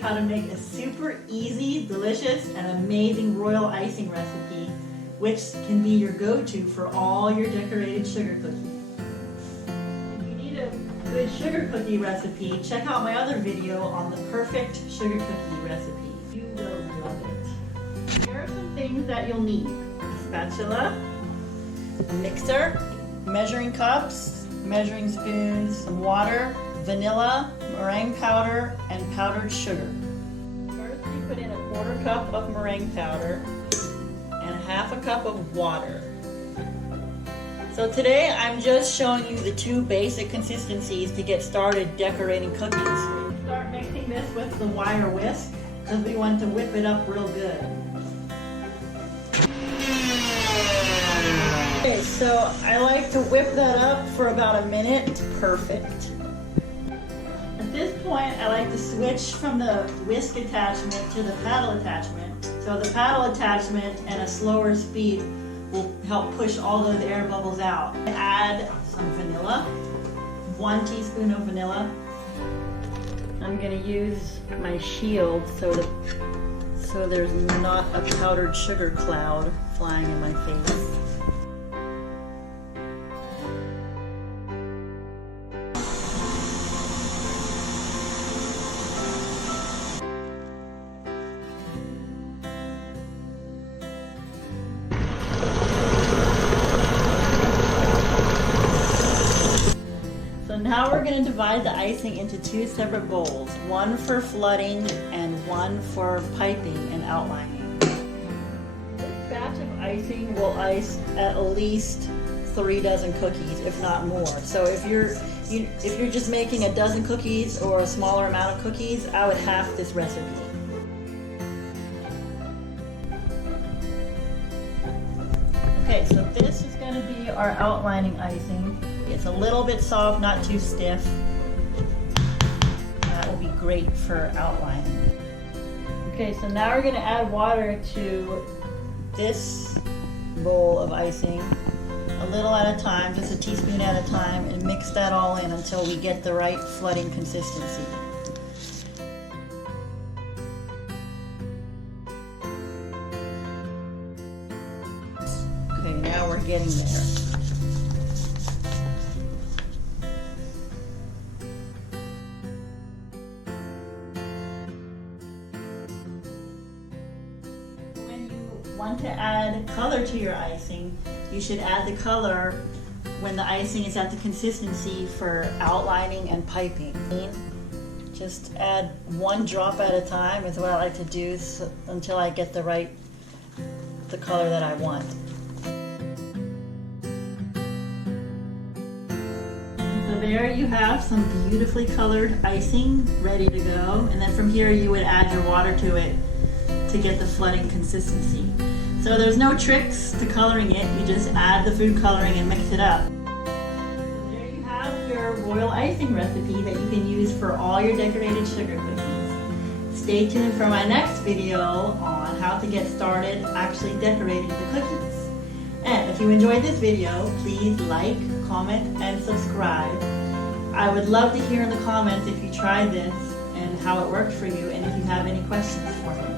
how to make a super easy, delicious, and amazing royal icing recipe, which can be your go-to for all your decorated sugar cookies. If you need a good sugar cookie recipe, check out my other video on the perfect sugar cookie recipe. You will love it. Here are some things that you'll need: a spatula, a mixer, measuring cups, measuring spoons, some water, vanilla, meringue powder, and powdered sugar. First, you put in a 1/4 cup of meringue powder and 1/2 cup of water. So today I'm just showing you the 2 basic consistencies to get started decorating cookies. Start mixing this with the wire whisk because we want to whip it up real good. Okay, so I like to whip that up for about a minute. It's perfect. At this point, I like to switch from the whisk attachment to the paddle attachment. So the paddle attachment and a slower speed will help push all those air bubbles out. Add some vanilla, 1 teaspoon of vanilla. I'm going to use my shield so there's not a powdered sugar cloud flying in my face. Now we're going to divide the icing into 2 separate bowls, one for flooding and one for piping and outlining. This batch of icing will ice at least 3 dozen cookies, if not more. So if you're just making a dozen cookies or a smaller amount of cookies, I would half this recipe. Okay, so this is going to be our outlining icing. It's a little bit soft, not too stiff. That will be great for outlining. Okay, so now we're going to add water to this bowl of icing, a little at a time, just a teaspoon at a time, and mix that all in until we get the right flooding consistency. Okay, now we're getting there. Want to add color to your icing, you should add the color when the icing is at the consistency for outlining and piping. Just add 1 drop at a time is what I like to do until I get the color that I want. So there you have some beautifully colored icing ready to go, and then from here you would add your water to it to get the flooding consistency. So there's no tricks to coloring it, you just add the food coloring and mix it up. So there you have your royal icing recipe that you can use for all your decorated sugar cookies. Stay tuned for my next video on how to get started actually decorating the cookies. And if you enjoyed this video, please like, comment, and subscribe. I would love to hear in the comments if you tried this and how it worked for you, and if you have any questions for me.